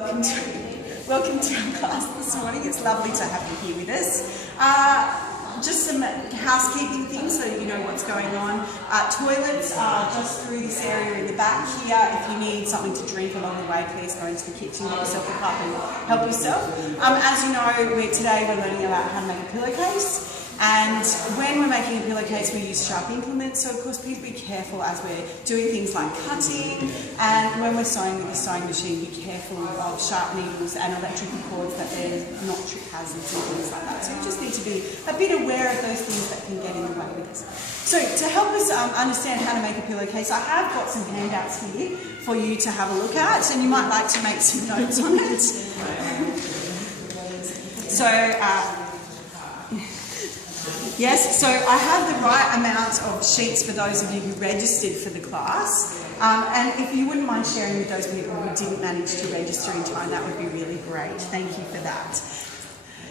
Welcome to our class this morning. It's lovely to have you here with us. Just some housekeeping things so you know what's going on. Toilets are just through this area in the back here. If you need something to drink along the way, please go into the kitchen, get yourself a cup and help yourself. As you know, today we're learning about how to make a pillowcase. And when we're making a pillowcase, we use sharp implements, so of course please be careful as we're doing things like cutting, and when we're sewing with the sewing machine, be careful of sharp needles and electrical cords, that they're not trip hazards and things like that. So you just need to be a bit aware of those things that can get in the way with us. So to help us understand how to make a pillowcase, I have got some handouts here for you to have a look at, and you might like to make some notes on it. Yes, so I have the right amount of sheets for those of you who registered for the class. And if you wouldn't mind sharing with those people who didn't manage to register in time, that would be really great. Thank you for that.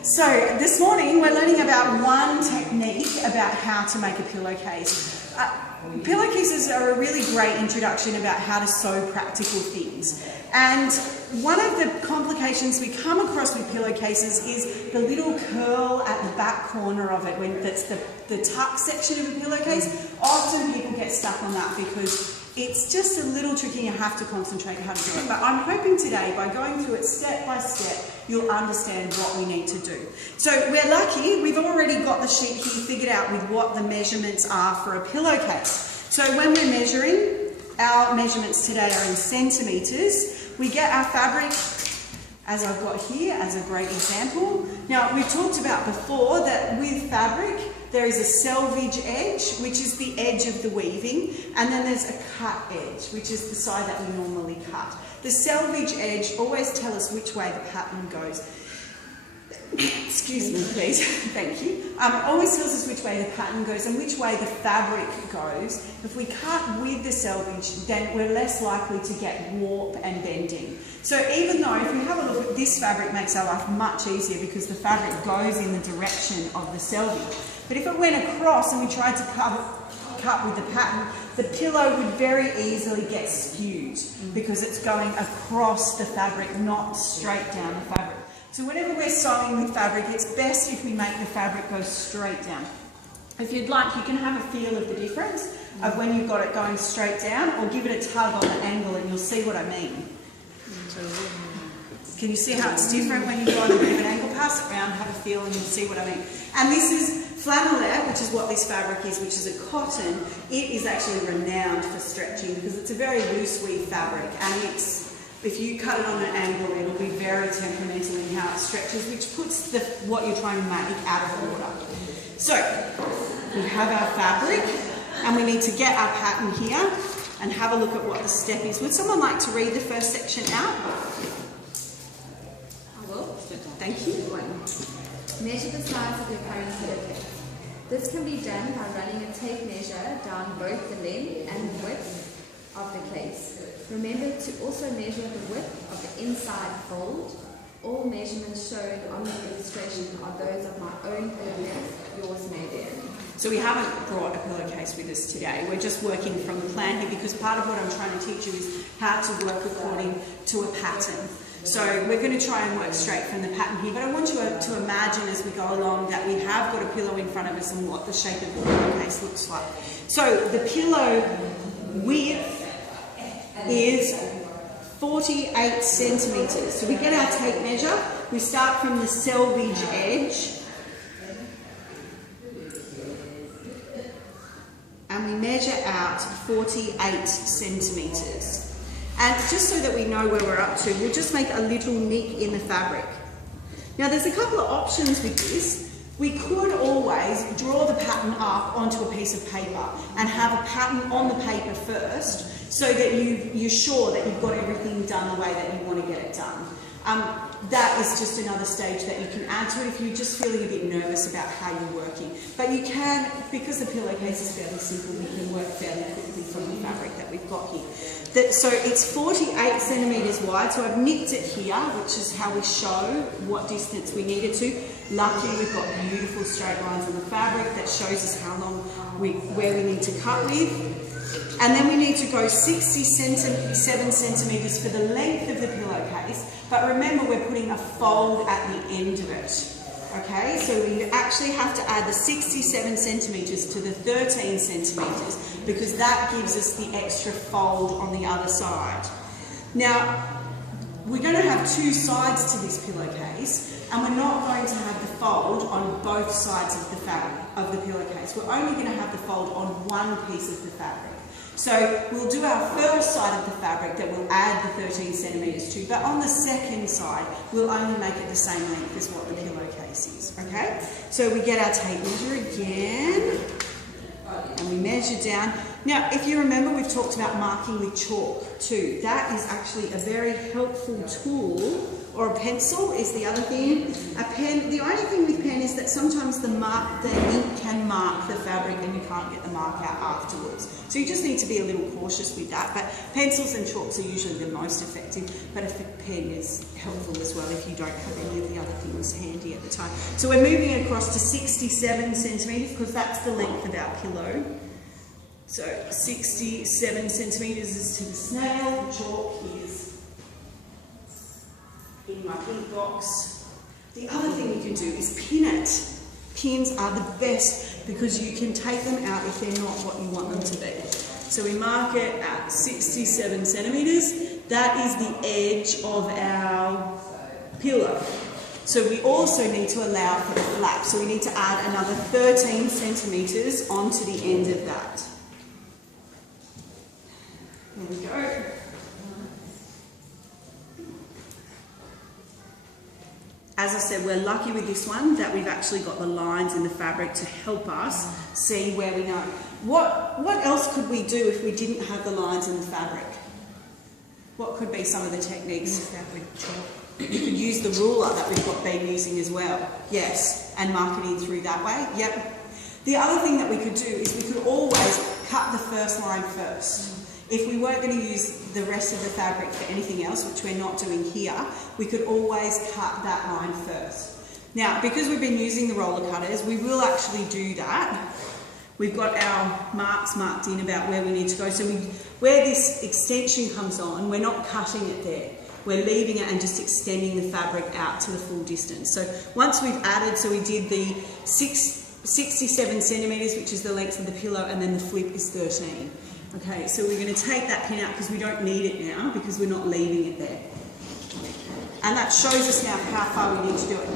So this morning we're learning about one technique about how to make a pillowcase. Pillowcases are a really great introduction about how to sew practical things. And one of the complications we come across with pillowcases is the little curl at the back corner of it, that's the tuck section of a pillowcase. Often people get stuck on that because it's just a little tricky and you have to concentrate how to do it. But I'm hoping today, by going through it step by step, you'll understand what we need to do. So we're lucky, we've already got the sheet here figured out with what the measurements are for a pillowcase. So when we're measuring, our measurements today are in centimetres. We get our fabric, as I've got here, as a great example. Now, we've talked about before that with fabric, there is a selvage edge, which is the edge of the weaving, and then there's a cut edge, which is the side that we normally cut. The selvage edge always tells us which way the pattern goes. Excuse me, please. Thank you. It always tells us which way the pattern goes and which way the fabric goes. If we cut with the selvage, then we're less likely to get warp and bending. So even though, if we have a look at this fabric, makes our life much easier because the fabric goes in the direction of the selvage. But if it went across and we tried to cut with the pattern, the pillow would very easily get skewed because it's going across the fabric, not straight down the fabric. So whenever we're sewing with fabric, it's best if we make the fabric go straight down. If you'd like, you can have a feel of the difference of when you've got it going straight down, or give it a tug on the angle and you'll see what I mean. Can you see how it's different when you go on a bit of an angle? Pass it around, have a feel, and you'll see what I mean. And this is flannelette, which is what this fabric is, which is a cotton. It is actually renowned for stretching because it's a very loose weave fabric, and if you cut it on an angle, it'll be very temperamental in how it stretches, which puts what you're trying to make out of order. So, we have our fabric, and we need to get our pattern here and have a look at what the step is. Would someone like to read the first section out? I will. Thank you. Measure the size of your current pillowcase. This can be done by running a tape measure down both the length and width of the case. Remember to also measure the width of the inside fold. All measurements shown on the illustration are those of my own pillowcase. Yours may vary. So we haven't brought a pillowcase with us today. We're just working from the plan here because part of what I'm trying to teach you is how to work according to a pattern. So we're going to try and work straight from the pattern here, but I want you to imagine as we go along that we have got a pillow in front of us and what the shape of the pillowcase looks like. So the pillow width is 48 centimetres. So we get our tape measure, we start from the selvage edge, and we measure out 48 centimetres. And just so that we know where we're up to, we'll just make a little nick in the fabric. Now there's a couple of options with this. We could always draw the pattern up onto a piece of paper and have a pattern on the paper first so that you're sure that you've got everything done the way that you want to get it done. That is just another stage that you can add to it if you're just feeling a bit nervous about how you're working. But you can, because the pillowcase is fairly simple, we can work fairly quickly from the fabric that we've got here. So it's 48 centimetres wide, so I've nicked it here, which is how we show what distance we need it to. Lucky we've got beautiful straight lines on the fabric that shows us how long where we need to cut with. And then we need to go 67 centimetres for the length of the pillowcase, But remember, we're putting a fold at the end of it. Okay, so we actually have to add the 67 centimetres to the 13 centimetres because that gives us the extra fold on the other side. Now, we're going to have two sides to this pillowcase, and we're not going to have the fold on both sides of the fabric of the pillowcase. We're only going to have the fold on one piece of the fabric. So we'll do our first side of the fabric that we'll add the 13 centimetres to, but on the second side, we'll only make it the same length as what the pillowcase is, okay? So we get our tape measure again, and we measure down. Now, if you remember, we've talked about marking with chalk too. That is actually a very helpful tool, or a pencil is the other thing. A pen, the only thing with pen is that sometimes the ink can mark the fabric and you can't get the mark out afterwards. So you just need to be a little cautious with that. But pencils and chalks are usually the most effective, but a pen is helpful as well if you don't have any of the other things handy at the time. So we're moving across to 67 centimetres because that's the length of our pillow. So 67 centimetres is to the snail. The chalk is in my ink box. The other thing you can do is pin it. Pins are the best because you can take them out if they're not what you want them to be. So we mark it at 67 centimetres. That is the edge of our pillow. So we also need to allow for the flap. So we need to add another 13 centimetres onto the end of that. There we go. As I said, we're lucky with this one that we've actually got the lines in the fabric to help us see where we know. What else could we do if we didn't have the lines in the fabric? What could be some of the techniques? You could use the ruler that we've been using as well. Yes, and mark it in through that way. Yep. The other thing that we could do is we could always cut the first line first. If we weren't going to use the rest of the fabric for anything else, which we're not doing here, we could always cut that line first. Now, because we've been using the roller cutters, we will actually do that. We've got our marks marked in about where we need to go. So where this extension comes on, we're not cutting it there. We're leaving it and just extending the fabric out to the full distance. So once we've added, so we did the 67 centimetres, which is the length of the pillow, and then the flip is 13. Okay, so we're going to take that pin out because we don't need it now because we're not leaving it there. And that shows us now how far we need to do it.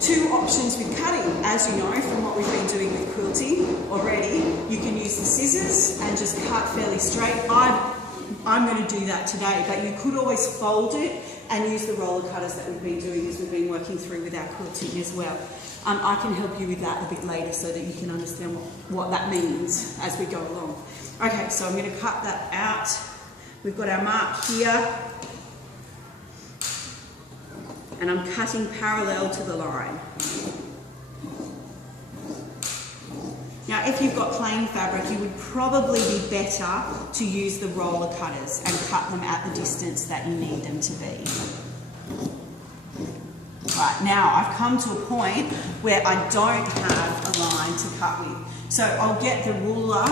Two options with cutting, as you know from what we've been doing with quilting already. You can use the scissors and just cut fairly straight. I'm going to do that today, but you could always fold it and use the roller cutters that we've been doing as we've been working through with our quilting as well. I can help you with that a bit later so that you can understand what that means as we go along. Okay, so I'm going to cut that out. We've got our mark here. And I'm cutting parallel to the line. Now, if you've got plain fabric, you would probably be better to use the roller cutters and cut them at the distance that you need them to be. Right, now I've come to a point where I don't have a line to cut with. So I'll get the ruler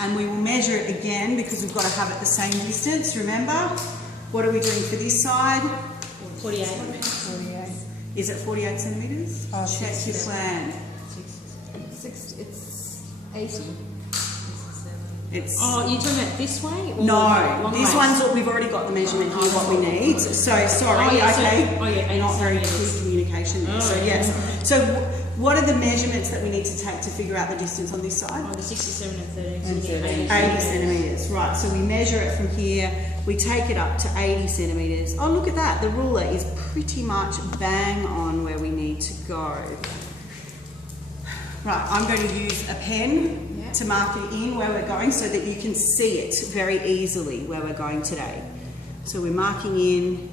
and we will measure it again because we've got to have it the same distance, remember? What are we doing for this side? 48. Is it 48 centimetres? Oh, check your plan. It's 80. It's Oh, you're talking about this way? Or no, this way? one's we've already got the measurement here, what we need. So sorry, okay, not very clear communication there. So yes, so what are the measurements that we need to take to figure out the distance on this side? Oh, the 67 and 13. So you get 80 centimetres, right. So we measure it from here, we take it up to 80 centimetres. Oh, look at that, the ruler is pretty much bang on where we need to go. Right, I'm going to use a pen to mark it in where we're going so that you can see it very easily where we're going today. So we're marking in.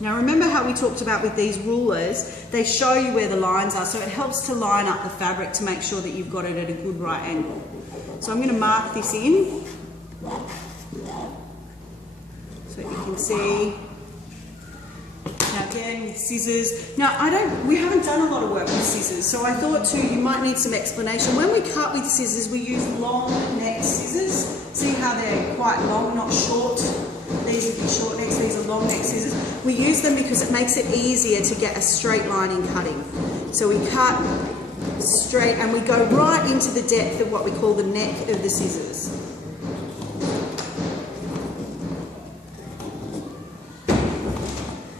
Now remember how we talked about with these rulers, they show you where the lines are, so it helps to line up the fabric to make sure that you've got it at a good right angle. So I'm going to mark this in so you can see. Now again with scissors. Now we haven't done a lot of work with scissors, so I thought too you might need some explanation. When we cut with scissors, we use long neck scissors. See how they're quite long, not short. They're these are short necks, these are long neck scissors. We use them because it makes it easier to get a straight line in cutting. So we cut straight and we go right into the depth of what we call the neck of the scissors.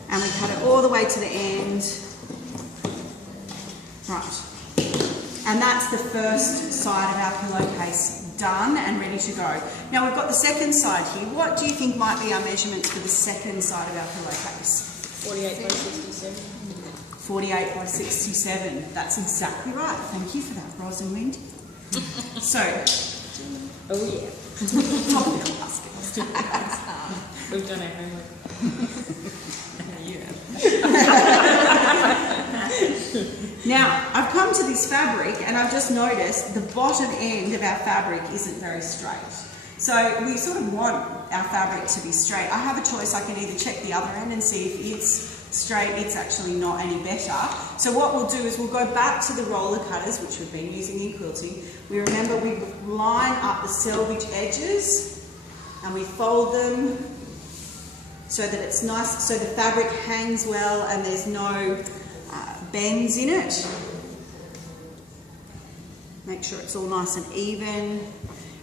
And we cut it all the way to the end. Right. And that's the first side of our pillowcase done and ready to go. Now we've got the second side here. What do you think might be our measurements for the second side of our pillowcase? 48 by 67. 48 by 67. That's exactly right. Thank you for that, Rosalind. So, Oh yeah. top of the class, girls. We've done our homework. Now, I've come to this fabric and I've just noticed the bottom end of our fabric isn't very straight. So we sort of want our fabric to be straight. I have a choice. I can either check the other end and see if it's straight, it's actually not any better. So what we'll do is we'll go back to the roller cutters, which we've been using in quilting. We remember we line up the selvage edges and we fold them so that it's nice, so the fabric hangs well and there's no bends in it. Make sure it's all nice and even.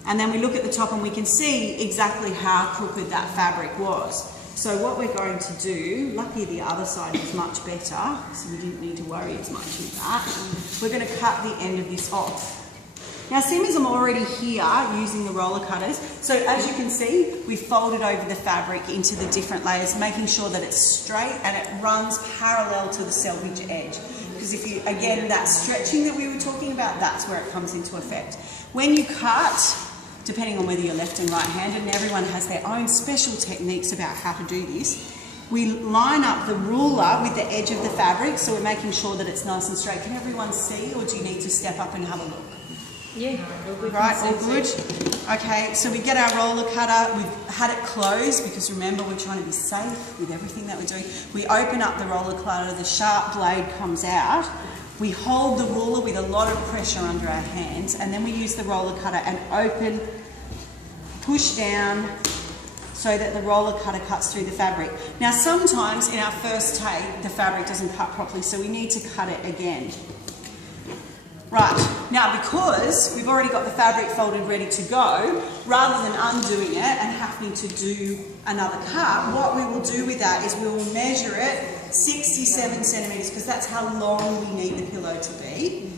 And then we look at the top and we can see exactly how crooked that fabric was. So what we're going to do, lucky the other side is much better, so we didn't need to worry as much with that. We're going to cut the end of this off. Now, seeing as I'm already here using the roller cutters, so as you can see, we've folded over the fabric into the different layers, making sure that it's straight and it runs parallel to the selvage edge. Because if you, again, that stretching that we were talking about, that's where it comes into effect. When you cut, depending on whether you're left and right-handed, and everyone has their own special techniques about how to do this, we line up the ruler with the edge of the fabric, so we're making sure that it's nice and straight. Can everyone see, or do you need to step up and have a look? Yeah, all good. Right, all good. Okay, so we get our roller cutter, we've had it closed because remember we're trying to be safe with everything that we're doing. We open up the roller cutter, the sharp blade comes out. We hold the ruler with a lot of pressure under our hands and then we use the roller cutter and open, push down so that the roller cutter cuts through the fabric. Now sometimes in our first take the fabric doesn't cut properly, so we need to cut it again. Right, now because we've already got the fabric folded ready to go, rather than undoing it and having to do another cut, what we will do with that is we will measure it 67 centimetres because that's how long we need the pillow to be.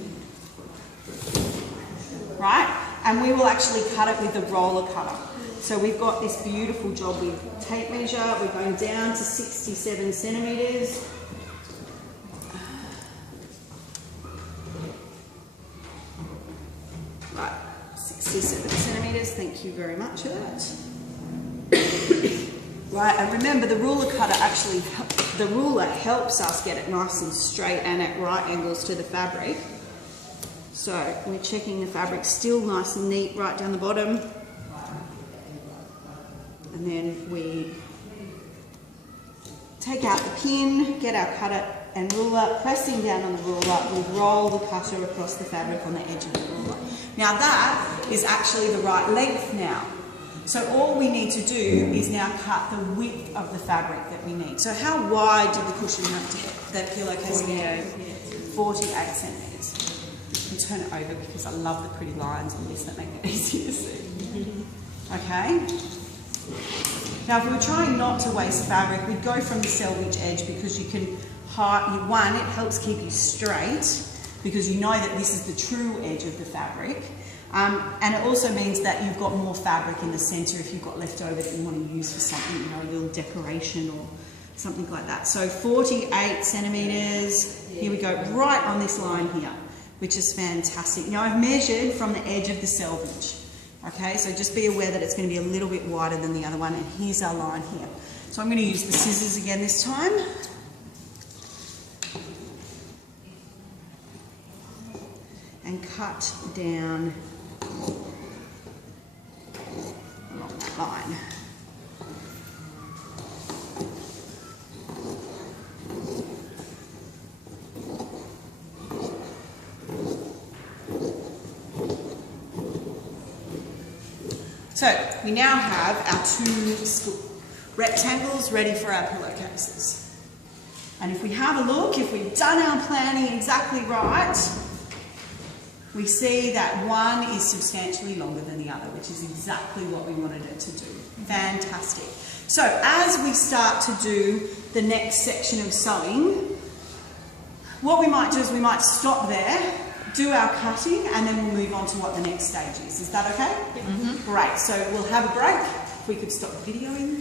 Right, and we will actually cut it with the roller cutter. So we've got this beautiful job with tape measure, we're going down to 67 centimetres. Right, 67 centimetres, thank you very much for that. Right, and remember the ruler cutter actually, the ruler helps us get it nice and straight and at right angles to the fabric. So we're checking the fabric still nice and neat right down the bottom. And then we take out the pin, get our cutter and ruler, pressing down on the ruler, we roll the cutter across the fabric on the edge of the ruler. Now that is actually the right length now. So all we need to do is now cut the width of the fabric that we need. So how wide did the cushion have to get, the pillowcase get? 48 centimetres. And turn it over because I love the pretty lines on this that make it easy to see. Okay? Now if we were trying not to waste fabric, we'd go from the selvage edge because you can, one, it helps keep you straight because you know that this is the true edge of the fabric. And it also means that you've got more fabric in the centre if you've got leftover that you want to use for something, you know, a little decoration or something like that. So 48 centimetres, here we go, right on this line here, which is fantastic. Now I've measured from the edge of the selvage, okay, so just be aware that it's going to be a little bit wider than the other one, and here's our line here. So I'm going to use the scissors again this time. And cut down along that line. So we now have our two rectangles ready for our pillowcases. And if we have a look, if we've done our planning exactly right, we see that one is substantially longer than the other, which is exactly what we wanted it to do. Fantastic. So as we start to do the next section of sewing, what we might do is we might stop there, do our cutting, and then we'll move on to what the next stage is. Is that okay? Mm-hmm. Great. So we'll have a break. If we could stop videoing.